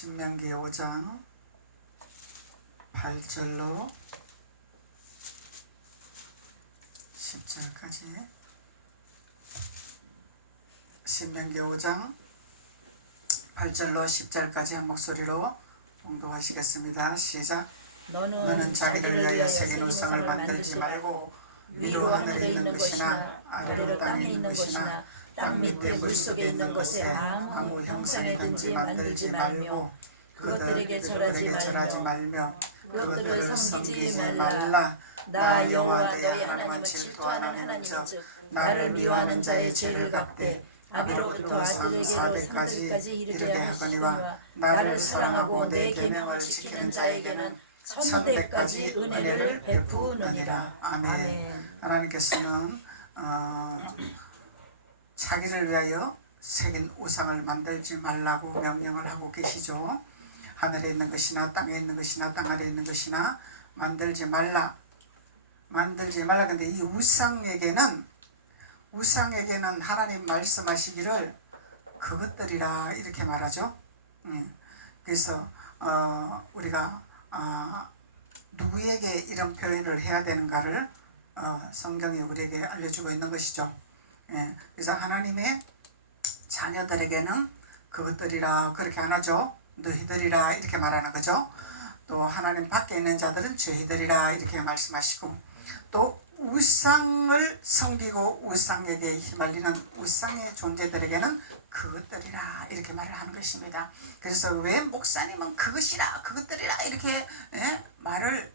신명기 5장 8절로 10절까지 신명기 5장 8절로 10절까지 한 목소리로 봉독하시겠습니다. 시작. 너는 자기를 위하여 새긴 우상을 만들지 말고 위로 하늘에 있는 것이나 아래로 땅에 있는 것이나 땅 밑에 물속에 있는 것에 아무 형상이든지 만들지 말며 그것들에게 절하지 말며 그것들을 섬기지 말라. 나 여호와 너희 하나님은 질투하는 하나님인즉 나를 미워하는 자의 죄를 갚되 아비로부터 아들에게로 산들까지 이르게 하거니와 나를 사랑하고 내 계명을 지키는 자에게는 천대까지 은혜를 베푸느니라. 아멘. 하나님께서는 자기를 위하여 새긴 우상을 만들지 말라고 명령을 하고 계시죠. 하늘에 있는 것이나 땅에 있는 것이나 땅 아래에 있는 것이나 만들지 말라. 근데 이 우상에게는 하나님 말씀하시기를 그것들이라 이렇게 말하죠. 그래서 우리가 누구에게 이런 표현을 해야 되는가를 성경이 우리에게 알려주고 있는 것이죠. 그래서 하나님의 자녀들에게는 그것들이라 그렇게 안 하죠. 너희들이라 이렇게 말하는 거죠. 또 하나님 밖에 있는 자들은 저희들이라 이렇게 말씀하시고, 또 우상을 섬기고 우상에게 휘말리는 우상의 존재들에게는 그것들이라 이렇게 말을 하는 것입니다. 그래서 왜 목사님은 그것이라 그것들이라 이렇게 말을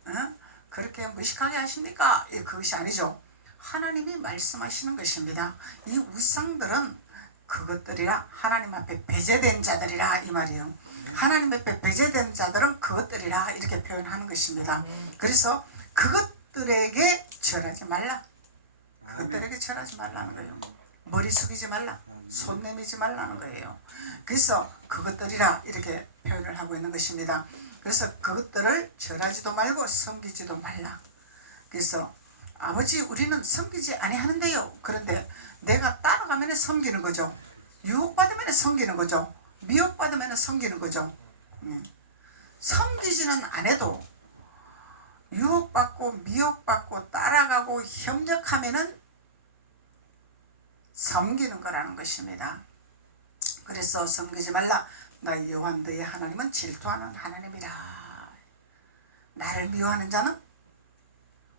그렇게 무식하게 하십니까? 그것이 아니죠. 하나님이 말씀하시는 것입니다. 이 우상들은 그것들이라, 하나님 앞에 배제된 자들이라 이 말이에요. 하나님 앞에 배제된 자들은 그것들이라 이렇게 표현하는 것입니다. 그래서 그것들에게 절하지 말라. 그것들에게 절하지 말라는 거예요. 머리 숙이지 말라. 손 내미지 말라는 거예요. 그래서 그것들이라 이렇게 표현을 하고 있는 것입니다. 그래서 그것들을 절하지도 말고 섬기지도 말라. 그래서 아버지 우리는 섬기지 아니하는데요. 그런데 내가 따라가면 섬기는 거죠. 유혹받으면 섬기는 거죠. 미혹받으면 섬기는 거죠. 섬기지는 안 해도 유혹받고 미혹받고 따라가고 협력하면은 섬기는 거라는 것입니다. 그래서 섬기지 말라. 나 여호와 너의 하나님은 질투하는 하나님이라. 나를 미워하는 자는,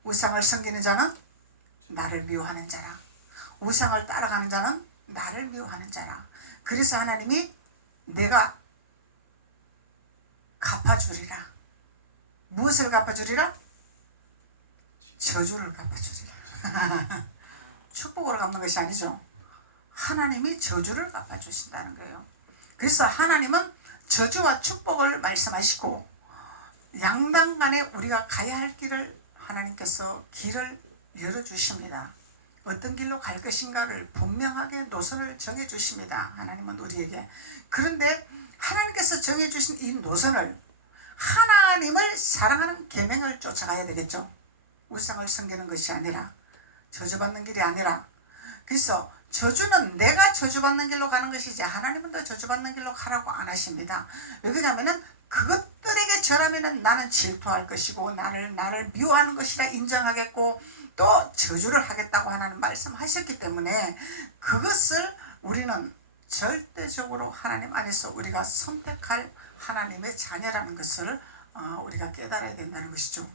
우상을 섬기는 자는 나를 미워하는 자라. 우상을 따라가는 자는 나를 미워하는 자라. 그래서 하나님이 내가 갚아주리라. 무엇을 갚아주리라? 저주를 갚아주리라. 축복으로 갚는 것이 아니죠. 하나님이 저주를 갚아주신다는 거예요. 그래서 하나님은 저주와 축복을 말씀하시고 양당 간에 우리가 가야 할 길을 하나님께서 길을 열어주십니다. 어떤 길로 갈 것인가를 분명하게 노선을 정해주십니다. 하나님은 우리에게. 그런데 하나님께서 정해주신 이 노선을 하나님을 사랑하는 계명을 쫓아가야 되겠죠. 우상을 섬기는 것이 아니라, 저주받는 길이 아니라. 그래서 저주는 내가 저주받는 길로 가는 것이지 하나님은 더 저주받는 길로 가라고 안 하십니다. 왜 그러냐면은 그것들에게 절하면은 나는 질투할 것이고 나를 미워하는 것이라 인정하겠고 또 저주를 하겠다고 하나님 말씀하셨기 때문에 그것을 우리는 절대적으로 하나님 안에서 우리가 선택할 하나님의 자녀라는 것을 우리가 깨달아야 된다는 것이죠.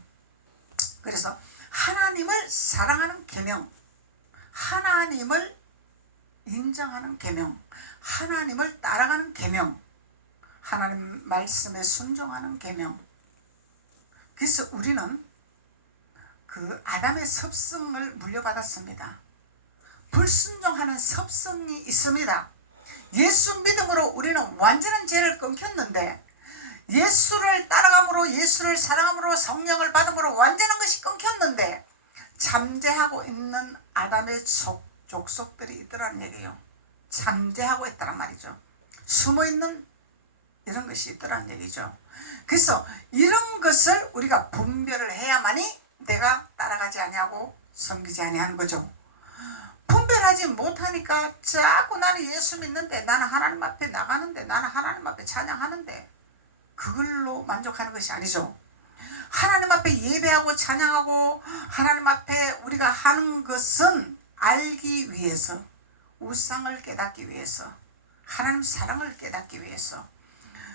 그래서 하나님을 사랑하는 계명, 하나님을 인정하는 계명, 하나님을 따라가는 계명, 하나님 말씀에 순종하는 계명. 그래서 우리는 그 아담의 섭성을 물려받았습니다. 불순종하는 섭성이 있습니다. 예수 믿음으로 우리는 완전한 죄를 끊겼는데, 예수를 따라감으로, 예수를 사랑함으로, 성령을 받음으로 완전한 것이 끊겼는데 잠재하고 있는 아담의 족속들이 있더라는 얘기예요. 잠재하고 있다란 말이죠. 숨어있는 이런 것이 있더라는 얘기죠. 그래서 이런 것을 우리가 분별을 해야만이 내가 따라가지 아니하고 섬기지 아니하는 거죠. 분별하지 못하니까 자꾸 나는 예수 믿는데, 나는 하나님 앞에 나가는데, 나는 하나님 앞에 찬양하는데 그걸로 만족하는 것이 아니죠. 하나님 앞에 예배하고 찬양하고 하나님 앞에 우리가 하는 것은 알기 위해서, 우상을 깨닫기 위해서, 하나님 사랑을 깨닫기 위해서,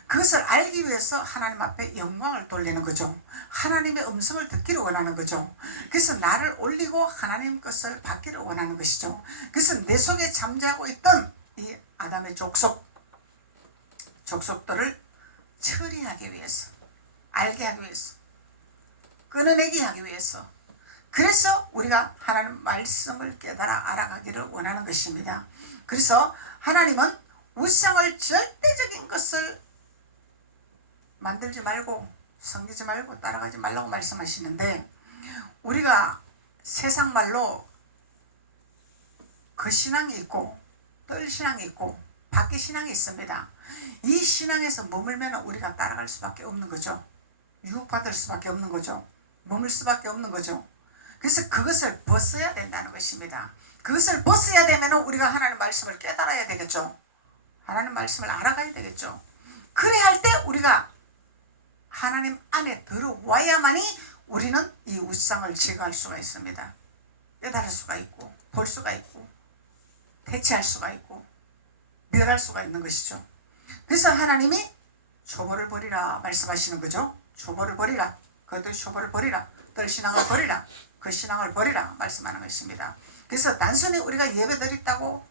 그것을 알기 위해서 하나님 앞에 영광을 돌리는 거죠. 하나님의 음성을 듣기를 원하는 거죠. 그래서 나를 올리고 하나님 것을 받기를 원하는 것이죠. 그래서 내 속에 잠자고 있던 이 아담의 족속들을 처리하기 위해서, 알게 하기 위해서, 끊어내기 하기 위해서, 그래서 우리가 하나님 말씀을 깨달아 알아가기를 원하는 것입니다. 그래서 하나님은 우상을, 절대적인 것을 만들지 말고 섬기지 말고 따라가지 말라고 말씀하시는데, 우리가 세상 말로 거신앙이 있고 뜰신앙이 있고 밖에 신앙이 있습니다. 이 신앙에서 머물면 우리가 따라갈 수밖에 없는 거죠. 유혹받을 수밖에 없는 거죠. 머물 수밖에 없는 거죠. 그래서 그것을 벗어야 된다는 것입니다. 그것을 벗어야 되면 우리가 하나님 말씀을 깨달아야 되겠죠. 하나님 말씀을 알아가야 되겠죠. 그래야 할 때 우리가 하나님 안에 들어와야만이 우리는 이 우상을 제거할 수가 있습니다. 깨달을 수가 있고 볼 수가 있고 대체할 수가 있고 멸할 수가 있는 것이죠. 그래서 하나님이 초보를 버리라 말씀하시는 거죠. 초보를 버리라. 그것도 초보를 버리라. 뜰신앙을 버리라. 그 신앙을 버리라 말씀하는 것입니다. 그래서 단순히 우리가 예배드렸다고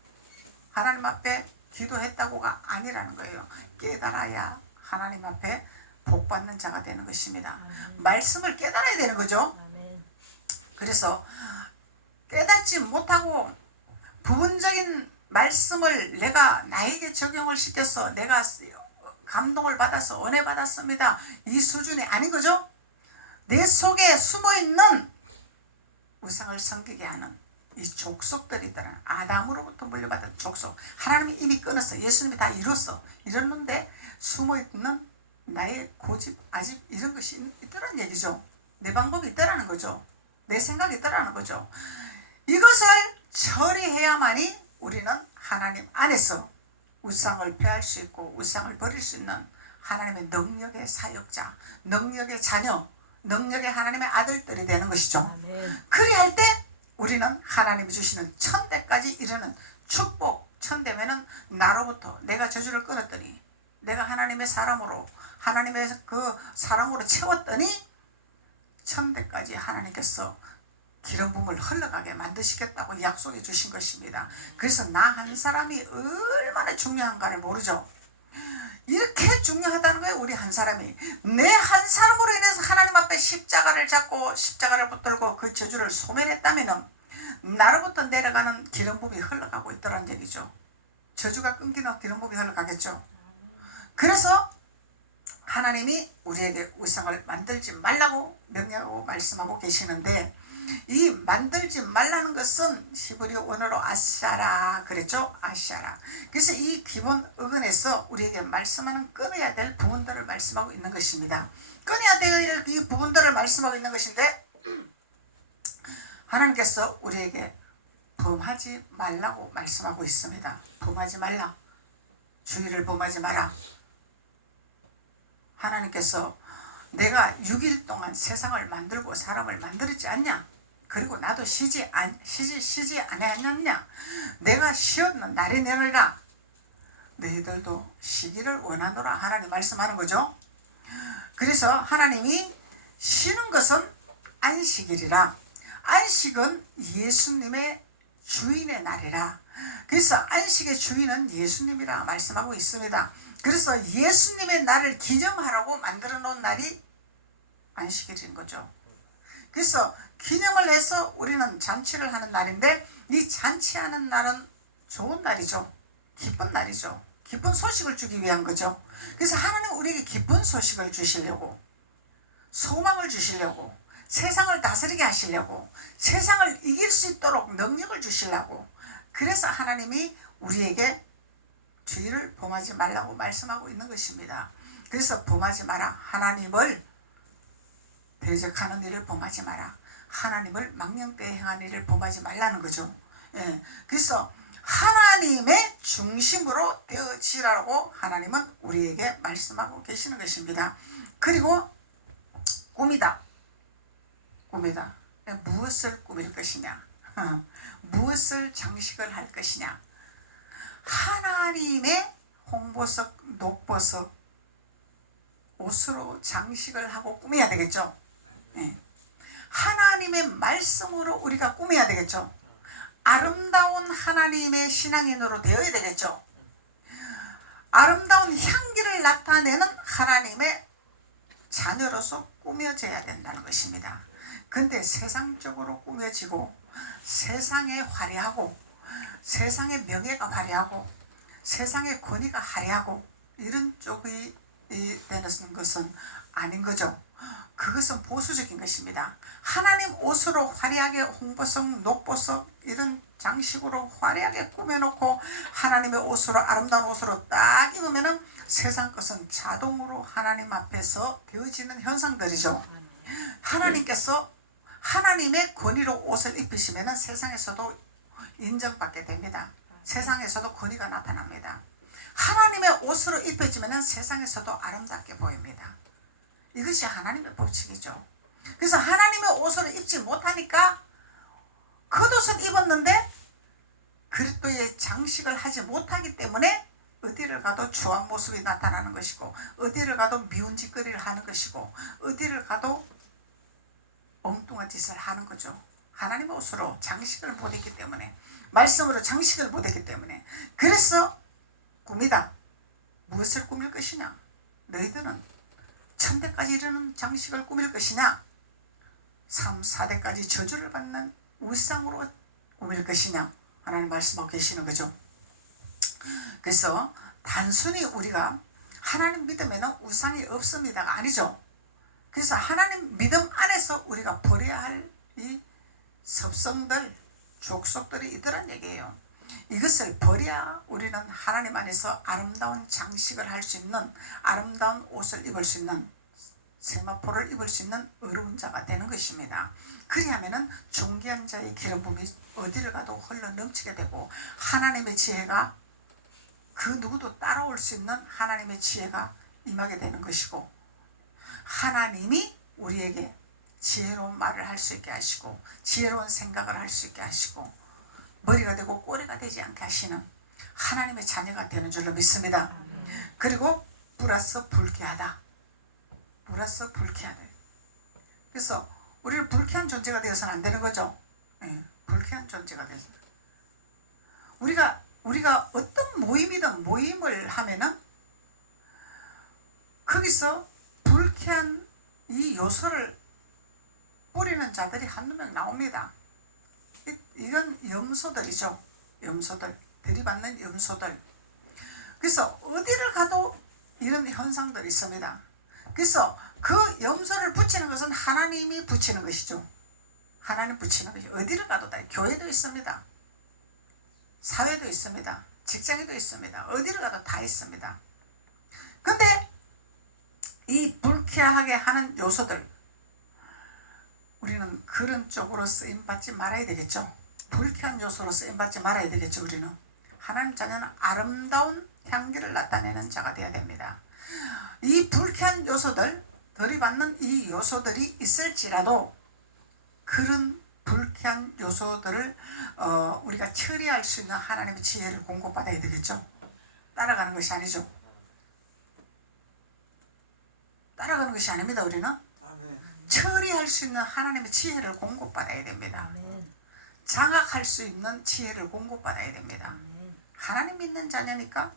하나님 앞에 기도했다고가 아니라는 거예요. 깨달아야 하나님 앞에 복받는 자가 되는 것입니다. 아멘. 말씀을 깨달아야 되는 거죠. 아멘. 그래서 깨닫지 못하고 부분적인 말씀을 내가 나에게 적용을 시켜서 내가 감동을 받아서 은혜 받았습니다, 이 수준이 아닌 거죠. 내 속에 숨어있는 우상을 섬기게 하는 이 족속들이 있더라. 아담으로부터 물려받은 족속, 하나님이 이미 끊었어. 예수님이 다 이뤘는데 숨어있는 나의 고집, 아집, 이런 것이 있더라는 얘기죠. 내 방법이 있더라는 거죠. 내 생각이 있더라는 거죠. 이것을 처리해야만이 우리는 하나님 안에서 우상을 폐할 수 있고 우상을 버릴 수 있는 하나님의 능력의 사역자, 능력의 자녀, 능력의 하나님의 아들들이 되는 것이죠. 아멘. 그래야 할 때 우리는 하나님이 주시는 천대까지 이르는 축복, 천대면은 나로부터 내가 저주를 끊었더니 내가 하나님의 사람으로, 하나님의 그 사랑으로 채웠더니 천대까지 하나님께서 기름 부음을 흘러가게 만드시겠다고 약속해 주신 것입니다. 그래서 나 한 사람이 얼마나 중요한가를 모르죠. 이렇게 중요하다는 거예요. 우리 한 사람이 내 한 사람으로 인해서 하나님 앞에 십자가를 잡고 십자가를 붙들고 그 저주를 소멸했다면 나로부터 내려가는 기름 부음이 흘러가고 있더란 얘기죠. 저주가 끊기는 기름 부음이 흘러가겠죠. 그래서 하나님이 우리에게 우상을 만들지 말라고 명령하고 말씀하고 계시는데, 이 만들지 말라는 것은 히브리 원어로 아샤라 그랬죠. 아샤라. 그래서 이 기본 어근에서 우리에게 말씀하는 끊어야 될 부분들을 말씀하고 있는 것입니다. 끊어야 될 이 부분들을 말씀하고 있는 것인데, 하나님께서 우리에게 범하지 말라고 말씀하고 있습니다. 범하지 말라. 주의를 범하지 마라. 하나님께서 내가 6일 동안 세상을 만들고 사람을 만들었지 않냐? 그리고 나도 쉬지 아니하였냐? 내가 쉬었는 날이 내려라. 너희들도 쉬기를 원하노라. 하나님 말씀하는 거죠. 그래서 하나님이 쉬는 것은 안식일이라. 안식은 예수님의 주인의 날이라. 그래서 안식의 주인은 예수님이라 말씀하고 있습니다. 그래서 예수님의 날을 기념하라고 만들어 놓은 날이 안식일인 거죠. 그래서 기념을 해서 우리는 잔치를 하는 날인데, 이 잔치하는 날은 좋은 날이죠. 기쁜 날이죠. 기쁜 소식을 주기 위한 거죠. 그래서 하나님 우리에게 기쁜 소식을 주시려고, 소망을 주시려고, 세상을 다스리게 하시려고, 세상을 이길 수 있도록 능력을 주시려고, 그래서 하나님이 우리에게 주의를 범하지 말라고 말씀하고 있는 것입니다. 그래서 범하지 마라. 하나님을 대적하는 일을 범하지 마라. 하나님을 망령되이 행하는 일을 범하지 말라는 거죠. 예. 그래서 하나님의 중심으로 되어지라고 하나님은 우리에게 말씀하고 계시는 것입니다. 그리고 꿈이다. 꿈이다. 무엇을 꾸밀 것이냐, 무엇을 장식을 할 것이냐. 하나님의 홍보석, 녹보석 옷으로 장식을 하고 꾸며야 되겠죠. 하나님의 말씀으로 우리가 꾸며야 되겠죠. 아름다운 하나님의 신앙인으로 되어야 되겠죠. 아름다운 향기를 나타내는 하나님의 자녀로서 꾸며져야 된다는 것입니다. 근데 세상적으로 꾸며지고 세상에 화려하고 세상의 명예가 화려하고 세상의 권위가 화려하고 이런 쪽이 되는 것은 아닌 거죠. 그것은 보수적인 것입니다. 하나님 옷으로 화려하게 홍보석, 녹보석 이런 장식으로 화려하게 꾸며놓고 하나님의 옷으로, 아름다운 옷으로 딱 입으면은 세상 것은 자동으로 하나님 앞에서 되어지는 현상들이죠. 하나님께서 하나님의 권위로 옷을 입히시면은 세상에서도 인정받게 됩니다. 세상에서도 권위가 나타납니다. 하나님의 옷으로 입혀지면은 세상에서도 아름답게 보입니다. 이것이 하나님의 법칙이죠. 그래서 하나님의 옷을 입지 못하니까 겉옷은 입었는데 그리스도의 장식을 하지 못하기 때문에 어디를 가도 추한 모습이 나타나는 것이고 어디를 가도 미운 짓거리를 하는 것이고 어디를 가도 엉뚱한 짓을 하는 거죠. 하나님의 옷으로 장식을 못했기 때문에, 말씀으로 장식을 못했기 때문에. 그래서 꿈이다. 무엇을 꾸밀 것이냐? 너희들은 천대까지 이르는 장식을 꾸밀 것이냐? 3, 4대까지 저주를 받는 우상으로 꾸밀 것이냐? 하나님 말씀하고 계시는 거죠. 그래서 단순히 우리가 하나님 믿으면 우상이 없습니다가 아니죠. 그래서 하나님 믿음 안에서 우리가 버려야 할 이 습성들, 족속들이 있더란 얘기예요. 이것을 버려야 우리는 하나님 안에서 아름다운 장식을 할 수 있는, 아름다운 옷을 입을 수 있는, 세마포를 입을 수 있는 어려운 자가 되는 것입니다. 그리하면은 존귀한 자의 기름 부음이 어디를 가도 흘러 넘치게 되고 하나님의 지혜가 그 누구도 따라올 수 있는 하나님의 지혜가 임하게 되는 것이고, 하나님이 우리에게 지혜로운 말을 할 수 있게 하시고 지혜로운 생각을 할 수 있게 하시고 머리가 되고 꼬리가 되지 않게 하시는 하나님의 자녀가 되는 줄로 믿습니다. 그리고 플러스 불쾌하다. 플러스 불쾌하다. 그래서 우리는 불쾌한 존재가 되어서는 안 되는 거죠. 불쾌한 존재가 되어서 우리가 어떤 모임이든 모임을 하면은 거기서 불쾌한 이 요소를 뿌리는 자들이 한두 명 나옵니다. 이건 염소들이죠. 염소들, 들이받는 염소들. 그래서 어디를 가도 이런 현상들이 있습니다. 그래서 그 염소를 붙이는 것은 하나님이 붙이는 것이죠. 하나님 붙이는 것이 어디를 가도 다, 교회도 있습니다. 사회도 있습니다. 직장에도 있습니다. 어디를 가도 다 있습니다. 근데 이 불쾌하게 하는 요소들, 우리는 그런 쪽으로 쓰임받지 말아야 되겠죠. 불쾌한 요소로 쓰임받지 말아야 되겠죠. 우리는 하나님 자녀는 아름다운 향기를 나타내는 자가 되어야 됩니다. 이 불쾌한 요소들, 들이받는 이 요소들이 있을지라도 그런 불쾌한 요소들을 우리가 처리할 수 있는 하나님의 지혜를 공급받아야 되겠죠. 따라가는 것이 아니죠. 따라가는 것이 아닙니다. 우리는 처리할 수 있는 하나님의 지혜를 공급받아야 됩니다. 장악할 수 있는 지혜를 공급받아야 됩니다. 하나님 믿는 자녀니까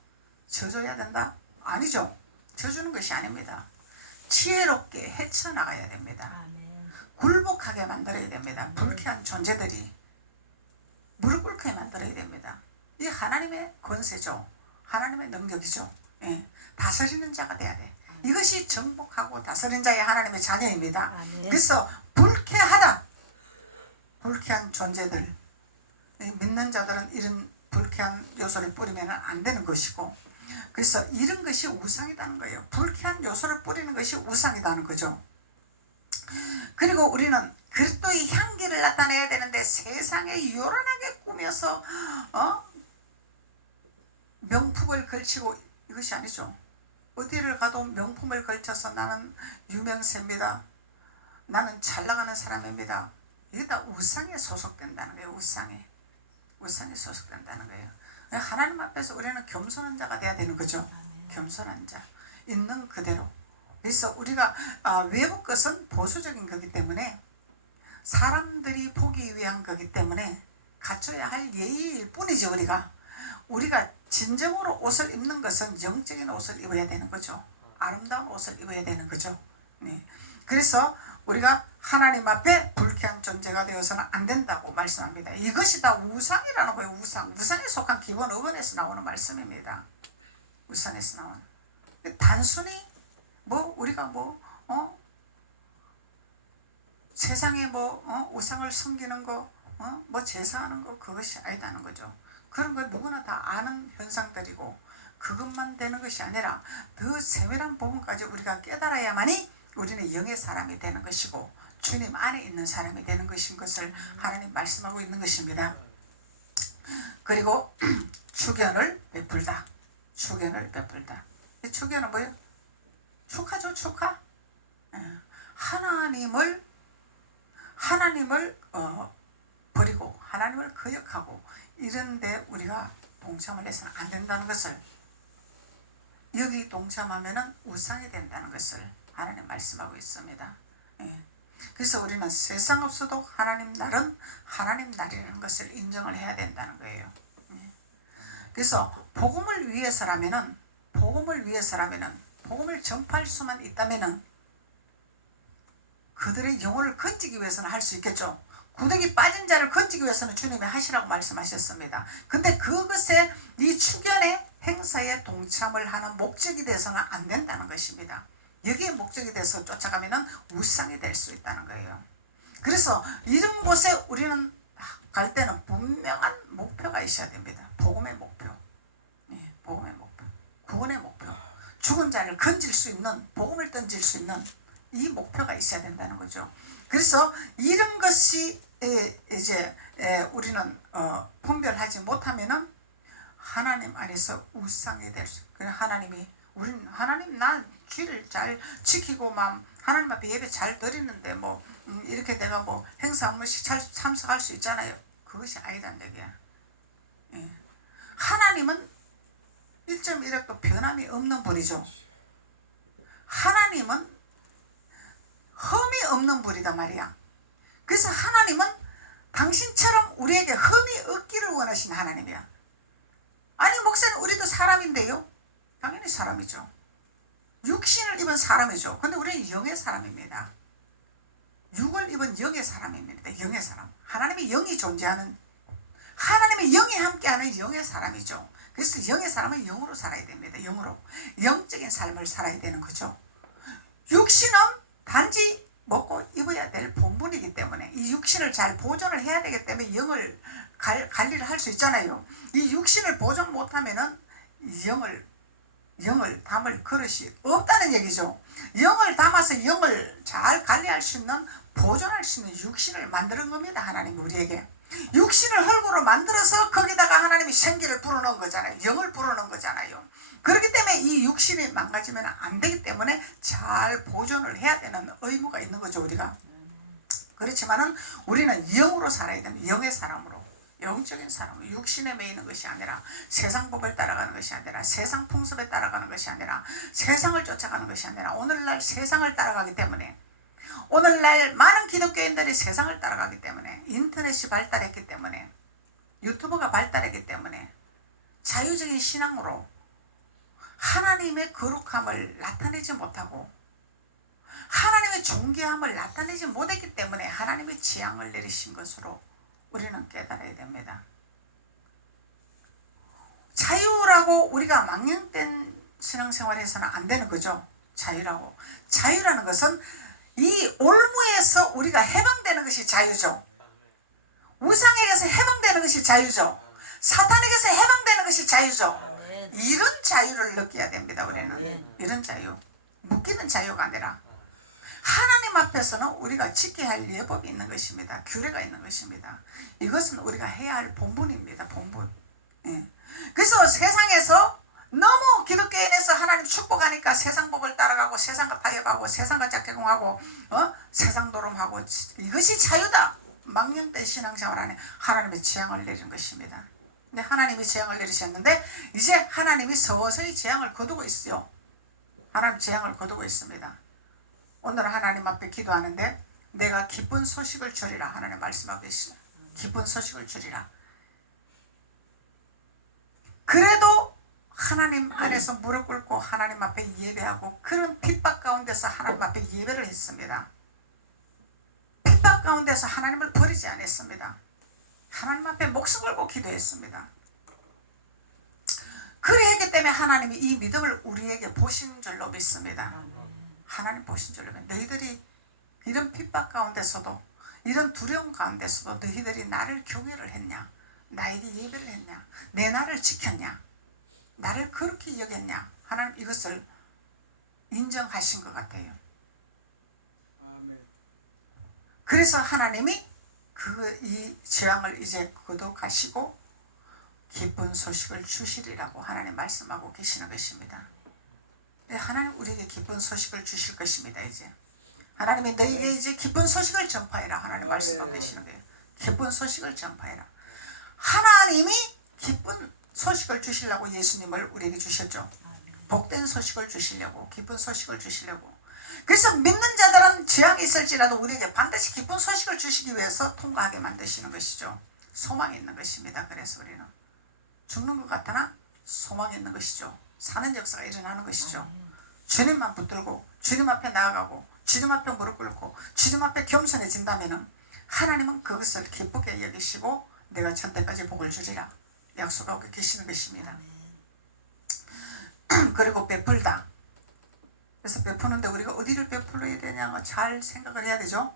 져줘야 된다? 아니죠. 져주는 것이 아닙니다. 지혜롭게 헤쳐나가야 됩니다. 굴복하게 만들어야 됩니다. 불쾌한 존재들이 무릎 꿇게 만들어야 됩니다. 이 하나님의 권세죠. 하나님의 능력이죠. 다스리는 자가 돼야 돼. 이것이 정복하고 다스린 자의 하나님의 자녀입니다. 그래서 불쾌하다. 불쾌한 존재들, 믿는 자들은 이런 불쾌한 요소를 뿌리면 안 되는 것이고, 그래서 이런 것이 우상이라는 거예요. 불쾌한 요소를 뿌리는 것이 우상이라는 거죠. 그리고 우리는 그리스도의 향기를 나타내야 되는데 세상에 요란하게 꾸며서 명품을 걸치고 이것이 아니죠. 어디를 가도 명품을 걸쳐서 나는 유명세입니다. 나는 잘 나가는 사람입니다. 이게 다 우상에 소속된다는 거예요. 우상에 소속된다는 거예요. 하나님 앞에서 우리는 겸손한 자가 돼야 되는 거죠. 겸손한 자, 있는 그대로. 그래서 우리가 외부 것은 보수적인 거기 때문에, 사람들이 보기 위한 거기 때문에 갖춰야 할 예의일 뿐이죠. 우리가 진정으로 옷을 입는 것은 영적인 옷을 입어야 되는 거죠. 아름다운 옷을 입어야 되는 거죠. 네. 그래서 우리가 하나님 앞에 불쾌한 존재가 되어서는 안 된다고 말씀합니다. 이것이 다 우상이라는 거예요. 우상에 속한 기본 어근에서 나오는 말씀입니다. 우상에서 나오는. 단순히 우리가 세상에 우상을 섬기는 거, 제사하는 거, 그것이 아니다는 거죠. 그런 거 누구나 다 아는 현상들이고, 그것만 되는 것이 아니라 더 세밀한 부분까지 우리가 깨달아야만이 우리는 영의 사람이 되는 것이고, 주님 안에 있는 사람이 되는 것인 것을 하나님 말씀하고 있는 것입니다. 그리고 축연을 베풀다. 축연을 베풀다. 이 축연은 뭐예요? 축하죠, 축하. 하나님을 버리고 하나님을 거역하고 이런데 우리가 동참을 해서는 안 된다는 것을, 여기 동참하면은 우상이 된다는 것을 하나님 말씀하고 있습니다. 그래서 우리는 세상 없어도 하나님 날은 하나님 날이라는 것을 인정을 해야 된다는 거예요. 그래서 복음을 위해서라면은, 복음을 전파할 수만 있다면은 그들의 영혼을 건지기 위해서는 할 수 있겠죠. 구덩이 빠진 자를 건지기 위해서는 주님이 하시라고 말씀하셨습니다. 근데 그것에 이 축연의 행사에 동참을 하는 목적이 돼서는 안 된다는 것입니다. 여기에 목적이 돼서 쫓아가면은 우상이 될 수 있다는 거예요. 그래서 이런 곳에 우리는 갈 때는 분명한 목표가 있어야 됩니다. 복음의 목표, 복음의 목표, 구원의 목표, 죽은 자를 건질 수 있는, 복음을 던질 수 있는 이 목표가 있어야 된다는 거죠. 그래서 이런 것이 이제 우리는 분별하지 못하면은 하나님 안에서 우상이 될 수. 그래 우리는 하나님 나 주를 잘 지키고 하나님 앞에 예배 잘 드리는데 이렇게 내가 행사 한 번씩 잘 참석할 수 있잖아요. 그것이 아니란 얘기야. 하나님은 1.1핵도 변함이 없는 분이죠. 하나님은 흠이 없는 분이다 말이야. 그래서 하나님은 당신처럼 우리에게 흠이 없기를 원하신 하나님이야. 아니 목사님, 우리도 사람인데요. 당연히 사람이죠. 육신을 입은 사람이죠. 근데 우리는 영의 사람입니다. 육을 입은 영의 사람입니다. 영의 사람. 하나님의 영이 존재하는, 하나님의 영이 함께하는 영의 사람이죠. 그래서 영의 사람은 영으로 살아야 됩니다. 영으로. 영적인 삶을 살아야 되는 거죠. 육신은 단지 먹고 입어야 될 본분이기 때문에 이 육신을 잘 보존을 해야 되기 때문에 영을 관리를 할 수 있잖아요. 이 육신을 보존 못하면은 영을 담을 그릇이 없다는 얘기죠. 영을 담아서 영을 잘 관리할 수 있는, 보존할 수 있는 육신을 만드는 겁니다. 하나님이 우리에게 육신을 흙으로 만들어서 거기다가 하나님이 생기를 불어넣은 거잖아요. 영을 불어넣은 거잖아요. 그렇기 때문에 이 육신이 망가지면 안 되기 때문에 잘 보존을 해야 되는 의무가 있는 거죠. 우리가. 그렇지만은 우리는 영으로 살아야 됩니다. 영의 사람으로, 영적인 사람으로, 육신에 매이는 것이 아니라, 세상 법을 따라가는 것이 아니라, 세상 풍습에 따라가는 것이 아니라, 세상을 쫓아가는 것이 아니라, 오늘날 세상을 따라가기 때문에, 오늘날 많은 기독교인들이 세상을 따라가기 때문에, 인터넷이 발달했기 때문에, 유튜브가 발달했기 때문에 자유적인 신앙으로 하나님의 거룩함을 나타내지 못하고 하나님의 존귀함을 나타내지 못했기 때문에 하나님의 재앙을 내리신 것으로 우리는 깨달아야 됩니다. 자유라고 우리가 망령된 신앙생활에서는 안 되는 거죠. 자유라는 것은 이 올무에서 우리가 해방되는 것이 자유죠. 우상에게서 해방되는 것이 자유죠. 사탄에게서 해방되는 것이 자유죠. 이런 자유를 느껴야 됩니다. 우리는 이런 자유, 묶이는 자유가 아니라 하나님 앞에서는 우리가 지켜야 할 예법이 있는 것입니다. 규례가 있는 것입니다. 이것은 우리가 해야 할 본분입니다. 본분. 예. 그래서 세상에서 너무 기독교인에서 하나님 축복하니까 세상 법을 따라가고 세상과 타협하고 세상과 짝꿍하고 세상 도름하고 이것이 자유다. 망령된 신앙생활 안에 하나님의 재앙을 내리는 것입니다. 근데 하나님이 재앙을 내리셨는데 이제 하나님이 서서히 재앙을 거두고 있어요. 하나님 재앙을 거두고 있습니다. 오늘 하나님 앞에 기도하는데 내가 기쁜 소식을 주리라 하나님 말씀하고 계시죠. 기쁜 소식을 주리라. 그래도 하나님 안에서 무릎 꿇고 하나님 앞에 예배하고 그런 핍박 가운데서 하나님 앞에 예배를 했습니다. 핍박 가운데서 하나님을 버리지 않았습니다. 하나님 앞에 목숨 걸고 기도했습니다. 그랬기 때문에 하나님이 이 믿음을 우리에게 보신 줄로 믿습니다. 하나님 보신 줄로 믿습니다. 너희들이 이런 핍박 가운데서도 이런 두려움 가운데서도 너희들이 나를 경외를 했냐, 나에게 예배를 했냐, 내 나를 지켰냐, 나를 그렇게 여겼냐, 하나님 이것을 인정하신 것 같아요. 그래서 하나님이 이 재앙을 이제 거둬가시고 기쁜 소식을 주시리라고 하나님 말씀하고 계시는 것입니다. 하나님 우리에게 기쁜 소식을 주실 것입니다. 이제 하나님이 너희에게 이제 기쁜 소식을 전파해라 하나님 말씀하고 계시는 거예요. 기쁜 소식을 전파해라. 하나님이 기쁜 소식을 주시려고 예수님을 우리에게 주셨죠. 복된 소식을 주시려고, 기쁜 소식을 주시려고. 그래서 믿는 자들은 재앙이 있을지라도 우리에게 반드시 기쁜 소식을 주시기 위해서 통과하게 만드시는 것이죠. 소망이 있는 것입니다. 그래서 우리는 죽는 것 같으나 소망이 있는 것이죠. 사는 역사가 일어나는 것이죠. 주님만 붙들고 주님 앞에 나아가고 주님 앞에 무릎 꿇고 주님 앞에 겸손해진다면 하나님은 그것을 기쁘게 여기시고 내가 천대까지 복을 주리라 약속하고 계시는 것입니다. 그리고 베풀다. 그래서 베푸는데 우리가 어디를 베풀어야 되냐 잘 생각을 해야 되죠.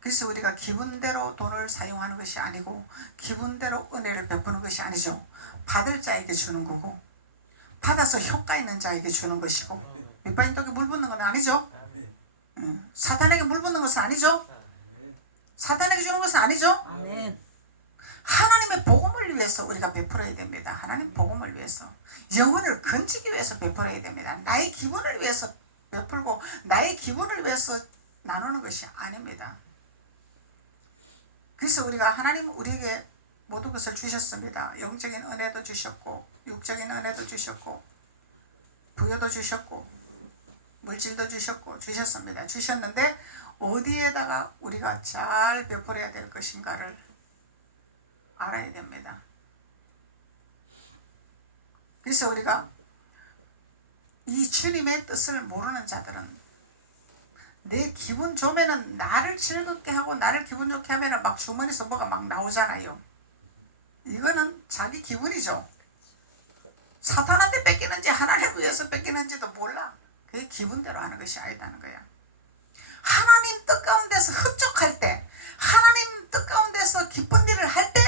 그래서 우리가 기분대로 돈을 사용하는 것이 아니고 기분대로 은혜를 베푸는 것이 아니죠. 받을 자에게 주는 거고 받아서 효과 있는 자에게 주는 것이고 밑바인 독에 물 붓는 건 아니죠. 사탄에게 물 붓는 것은 아니죠. 사탄에게 주는 것은 아니죠. 하나님의 복음을 위해서 우리가 베풀어야 됩니다. 하나님 복음을 위해서 영혼을 건지기 위해서 베풀어야 됩니다. 나의 기분을 위해서 베풀고 나의 기분을 위해서 나누는 것이 아닙니다. 그래서 우리가 하나님 우리에게 모든 것을 주셨습니다. 영적인 은혜도 주셨고 육적인 은혜도 주셨고 부여도 주셨고 물질도 주셨고 주셨습니다. 주셨는데 어디에다가 우리가 잘 베풀어야 될 것인가를 알아야 됩니다. 그래서 우리가 이 주님의 뜻을 모르는 자들은 내 기분 좋으면은 나를 즐겁게 하고 나를 기분 좋게 하면은 막 주머니에서 뭐가 막 나오잖아요. 이거는 자기 기분이죠. 사탄한테 뺏기는지 하나님 위해서 뺏기는지도 몰라. 그게 기분대로 하는 것이 아니다는 거야. 하나님 뜻 가운데서 흡족할 때 하나님 뜻 가운데서 기쁜 일을 할 때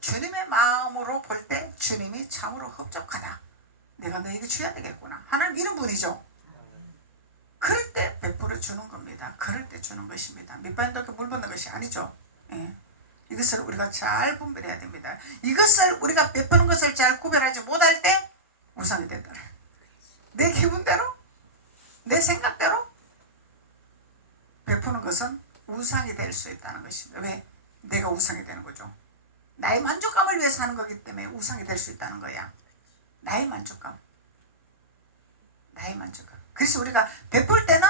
주님의 마음으로 볼 때 주님이 참으로 흡족하다. 내가 너에게 줘야 되겠구나. 하나님 이런 분이죠. 그럴 때 베풀어 주는 겁니다. 그럴 때 주는 것입니다. 밑바인 독에 물 붓는 것이 아니죠. 예. 이것을 우리가 잘 분별해야 됩니다. 이것을 우리가 베푸는 것을 잘 구별하지 못할 때 우상이 되더라. 내 기분대로 내 생각대로 베푸는 것은 우상이 될 수 있다는 것입니다. 왜? 내가 우상이 되는 거죠. 나의 만족감을 위해서 하는 거기 때문에 우상이 될 수 있다는 거야. 나의 만족감. 나의 만족감. 그래서 우리가 베풀 때는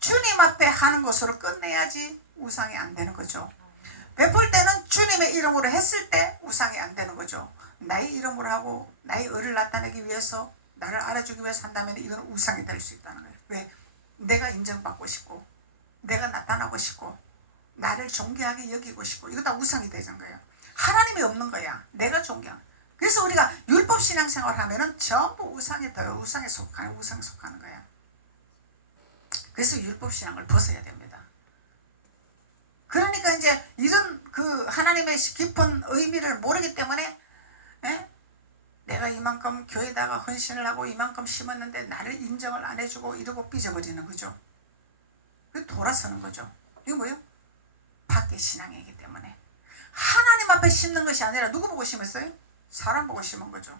주님 앞에 하는 것으로 끝내야지 우상이 안 되는 거죠. 베풀 때는 주님의 이름으로 했을 때 우상이 안 되는 거죠. 나의 이름으로 하고 나의 의를 나타내기 위해서 나를 알아주기 위해서 한다면 이건 우상이 될 수 있다는 거예요. 왜? 내가 인정받고 싶고 내가 나타나고 싶고 나를 존귀하게 여기고 싶고 이거 다 우상이 되는 거예요. 하나님이 없는 거야. 내가 존경. 그래서 우리가 율법 신앙생활 하면은 전부 우상에 속하는 거야. 그래서 율법 신앙을 벗어야 됩니다. 그러니까 이제 이런 그 하나님의 깊은 의미를 모르기 때문에 내가 이만큼 교회에다가 헌신을 하고 이만큼 심었는데 나를 인정을 안 해주고 이러고 삐져버리는 거죠. 그 돌아서는 거죠. 이거 뭐예요? 밖에 신앙이기 때문에 하나님 앞에 심는 것이 아니라 누구 보고 심었어요? 사람 보고 심은 거죠.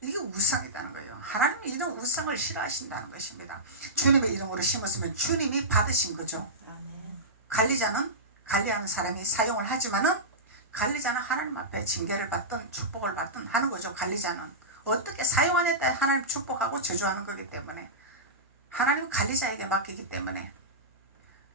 이게 우상이라는 거예요. 하나님이 이런 우상을 싫어하신다는 것입니다. 주님의 이름으로 심었으면 주님이 받으신 거죠. 관리자는 관리하는 사람이 사용을 하지만은 관리자는 하나님 앞에 징계를 받든 축복을 받든 하는 거죠. 관리자는 어떻게 사용하냐에 따라 하나님 축복하고 저주하는 거기 때문에 하나님 관리자에게 맡기기 때문에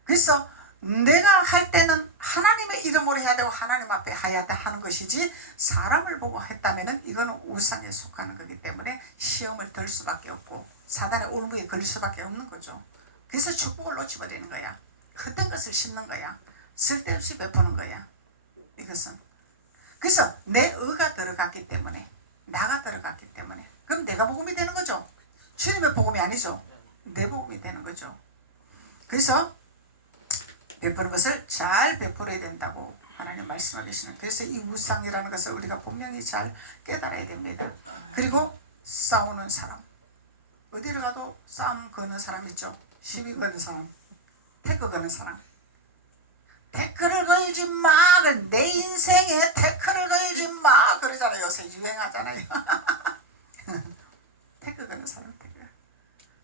그래서 내가 할 때는 하나님의 이름으로 해야 되고 하나님 앞에 해야 하는 것이지 사람을 보고 했다면 이거는 우상에 속하는 거기 때문에 시험을 들 수밖에 없고 사단의 올무에 걸릴 수밖에 없는 거죠. 그래서 축복을 놓쳐버리는 거야. 헛된 것을 심는 거야. 쓸데없이 베푸는 거야. 이것은 그래서 내 의가 들어갔기 때문에 나가 들어갔기 때문에 그럼 내가 복음이 되는 거죠. 주님의 복음이 아니죠. 내 복음이 되는 거죠. 그래서 베푸는 것을 잘 베풀어야 된다고 하나님 말씀하고 계시는. 그래서 이 우상이라는 것을 우리가 분명히 잘 깨달아야 됩니다. 그리고 싸우는 사람, 어디를 가도 싸움 거는 사람 있죠. 시비 거는 사람, 태클 거는 사람. 태클을 걸지 마. 내 인생에 태클을 걸지 마. 그러잖아요. 요새 유행하잖아요. 태클 거는 사람, 태클.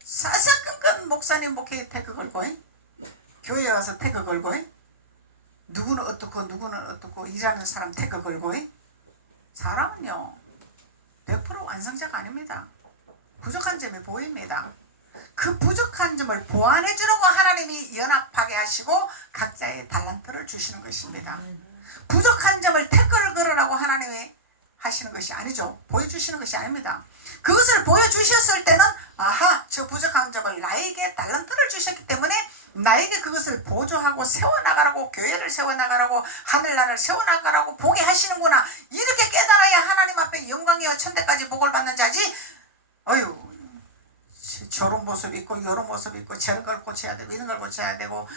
사사건건 목사님 목회에 태클 걸고 교회에 와서 태그 걸고 누구는 어떻고 누구는 어떻고 일하는 사람 태그 걸고 사람은요 100% 완성자가 아닙니다. 부족한 점이 보입니다. 그 부족한 점을 보완해 주려고 하나님이 연합하게 하시고 각자의 달란트를 주시는 것입니다. 부족한 점을 태그를 걸으라고 하나님이 하시는 것이 아니죠. 보여주시는 것이 아닙니다. 그것을 보여주셨을 때는 아하 저 부족한 점을 나에게 달란트를 주셨기 때문에 나에게 그것을 보조하고 세워나가라고 교회를 세워나가라고 하늘나라를 세워나가라고 보게 하시는구나. 이렇게 깨달아야 하나님 앞에 영광이와 천대까지 복을 받는 자지. 어휴 저런 모습 있고 이런 모습 있고 저런 걸 고쳐야 되고 이런 걸 고쳐야 되고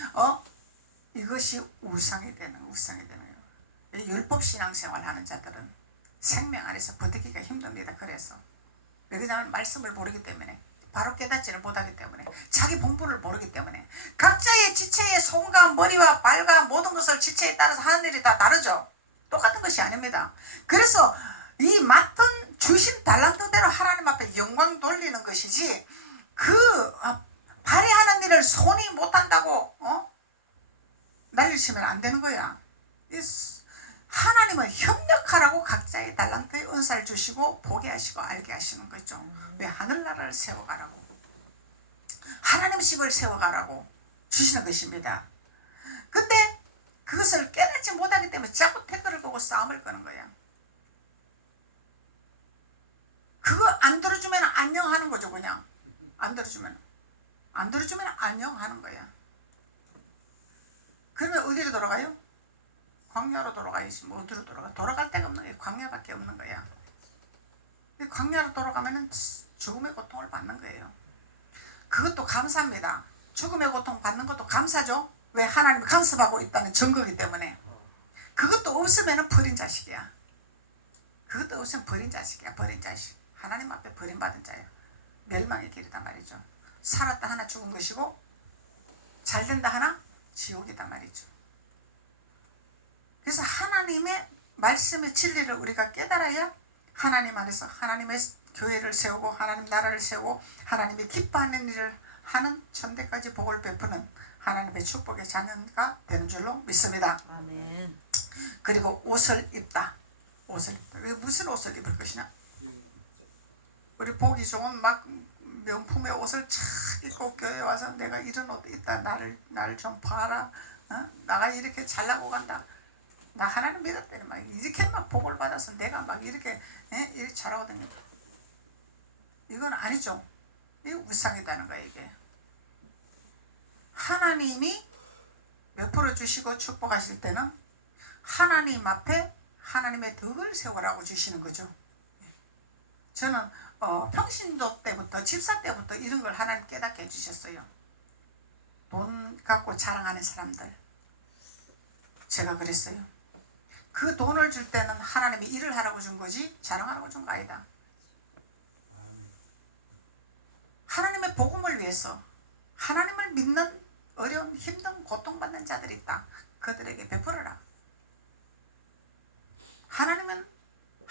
이것이 우상이 되는 거예요. 율법 신앙생활 하는 자들은 생명 안에서 버티기가 힘듭니다. 그래서 왜 그러냐면 말씀을 모르기 때문에 바로 깨닫지를 못하기 때문에 자기 본분을 모르기 때문에 각자의 지체의 손과 머리와 발과 모든 것을 지체에 따라서 하는 일이 다 다르죠. 똑같은 것이 아닙니다. 그래서 이 맡은 주신 달란트대로 하나님 앞에 영광 돌리는 것이지 그 발휘하는 일을 손이 못한다고 난리치면 안 되는 거야. 하나님은 협력하라고 각자의 달란트의 은사를 주시고 보게 하시고 알게 하시는 거죠. 왜 하늘나라를 세워가라고 하나님 집을 세워가라고 주시는 것입니다. 근데 그것을 깨닫지 못하기 때문에 자꾸 태클을 거고 싸움을 거는 거야. 그거 안 들어주면 안녕하는 거죠. 그냥 안 들어주면 안녕하는 거야. 그러면 어디로 돌아가요? 광야로 돌아가야지. 뭐 어디로 돌아갈 데가 없는 거야. 광야밖에 없는 거야. 광야로 돌아가면 죽음의 고통을 받는 거예요. 그것도 감사합니다. 죽음의 고통 받는 것도 감사죠. 왜? 하나님이 간섭하고 있다는 증거이기 때문에. 그것도 없으면 버린 자식이야. 그것도 없으면 버린 자식이야. 버린 자식. 하나님 앞에 버림받은 자예요. 멸망의 길이단 말이죠. 살았다 하나 죽은 것이고 잘된다 하나 지옥이단 말이죠. 그래서 하나님의 말씀의 진리를 우리가 깨달아야 하나님 안에서 하나님의 교회를 세우고 하나님 나라를 세우고 하나님이 기뻐하는 일을 하는 천대까지 복을 베푸는 하나님의 축복의 자녀가 되는 줄로 믿습니다. 아멘. 그리고 옷을 입다. 무슨 옷을 입을 것이냐? 우리 보기 좋은 막 명품의 옷을 착 입고 교회에 와서 내가 이런 옷 있다. 나를 좀 봐라. 나가 이렇게 잘나고 간다. 나 하나님 믿었더니 막 이렇게 막 복을 받아서 내가 막 이렇게 잘하고 다닌다. 이건 아니죠. 이게 우상이다는 거예요. 이게 하나님이 베풀어 주시고 축복하실 때는 하나님 앞에 하나님의 덕을 세우라고 주시는 거죠. 저는 평신도 때부터 집사 때부터 이런 걸 하나님 깨닫게 해주셨어요. 돈 갖고 자랑하는 사람들 제가 그랬어요. 그 돈을 줄 때는 하나님이 일을 하라고 준 거지 자랑하라고 준 거 아니다. 하나님의 복음을 위해서 하나님을 믿는 어려운 힘든 고통받는 자들이 있다. 그들에게 베풀어라. 하나님은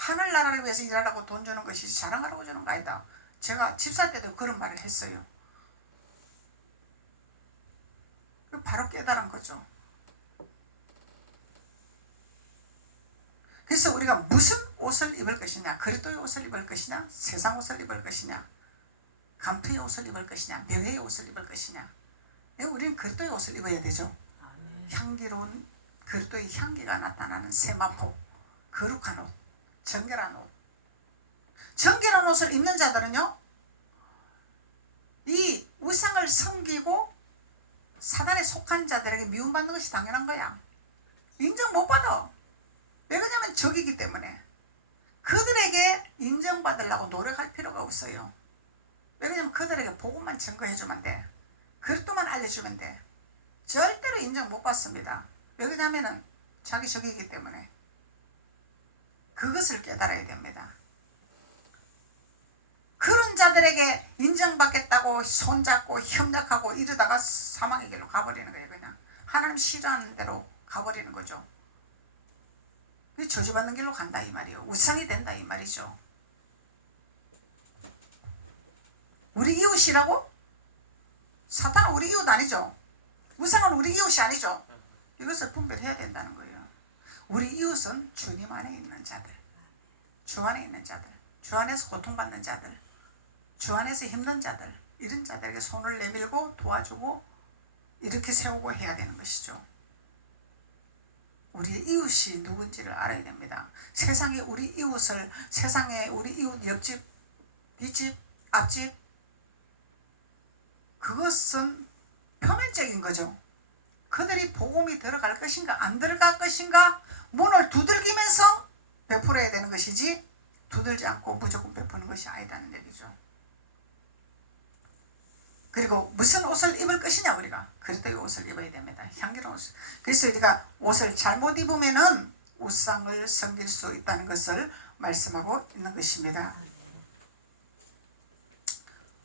하늘나라를 위해서 일하라고 돈 주는 것이 자랑하라고 주는 거 아니다. 제가 집사 때도 그런 말을 했어요. 바로 깨달은 거죠. 그래서 우리가 무슨 옷을 입을 것이냐, 그리스도의 옷을 입을 것이냐, 세상 옷을 입을 것이냐, 감투의 옷을 입을 것이냐, 명예의 옷을 입을 것이냐. 우리는 그리스도의 옷을 입어야 되죠. 향기로운 그리스도의 향기가 나타나는 세마포, 거룩한 옷, 정결한 옷. 정결한 옷을 입는 자들은요, 이 우상을 섬기고 사단에 속한 자들에게 미움받는 것이 당연한 거야. 인정 못 받아. 왜 그러냐면 적이기 때문에. 그들에게 인정받으려고 노력할 필요가 없어요. 왜 그러냐면 그들에게 복음만 증거해주면 돼. 그리스도만 알려주면 돼. 절대로 인정 못 받습니다. 왜 그러냐면 자기 적이기 때문에. 그것을 깨달아야 됩니다. 그런 자들에게 인정받겠다고 손잡고 협력하고 이러다가 사망의 길로 가버리는 거예요. 그냥 하나님 싫어하는 대로 가버리는 거죠. 저주받는 길로 간다 이 말이에요. 우상이 된다 이 말이죠. 우리 이웃이라고? 사탄은 우리 이웃 아니죠. 우상은 우리 이웃이 아니죠. 이것을 분별해야 된다는 거예요. 우리 이웃은 주님 안에 있는 자들, 주 안에 있는 자들, 주 안에서 고통받는 자들, 주 안에서 힘든 자들, 이런 자들에게 손을 내밀고 도와주고 이렇게 세우고 해야 되는 것이죠. 우리의 이웃이 누군지를 알아야 됩니다. 세상에 우리 이웃을, 세상에 우리 이웃 옆집, 뒷집, 앞집, 그것은 표면적인 거죠. 그들이 복음이 들어갈 것인가 안 들어갈 것인가 문을 두들기면서 베풀어야 되는 것이지 두들지 않고 무조건 베푸는 것이 아니다는 얘기죠. 그리고 무슨 옷을 입을 것이냐 우리가 그리스도의 옷을 입어야 됩니다. 향기로운 옷. 그래서 우리가 옷을 잘못 입으면은 우상을 섬길 수 있다는 것을 말씀하고 있는 것입니다.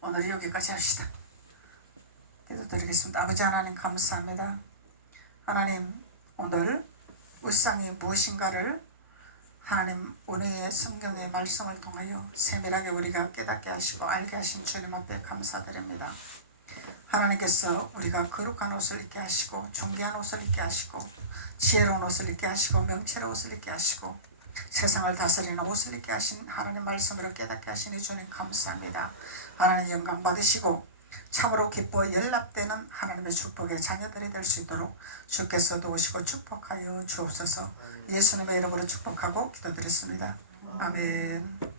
오늘 여기까지 합시다. 기도드리겠습니다. 아버지 하나님 감사합니다. 하나님 오늘 우상이 무엇인가를 하나님 오늘의 성경의 말씀을 통하여 세밀하게 우리가 깨닫게 하시고 알게 하신 주님 앞에 감사드립니다. 하나님께서 우리가 거룩한 옷을 입게 하시고 존귀한 옷을 입게 하시고 지혜로운 옷을 입게 하시고 명철의 옷을 입게 하시고 세상을 다스리는 옷을 입게 하신 하나님 말씀으로 깨닫게 하시니 주님 감사합니다. 하나님 영광 받으시고 참으로 기뻐 연락되는 하나님의 축복의 자녀들이 될 수 있도록 주께서 도우시고 축복하여 주옵소서. 예수님의 이름으로 축복하고 기도드렸습니다. 아멘.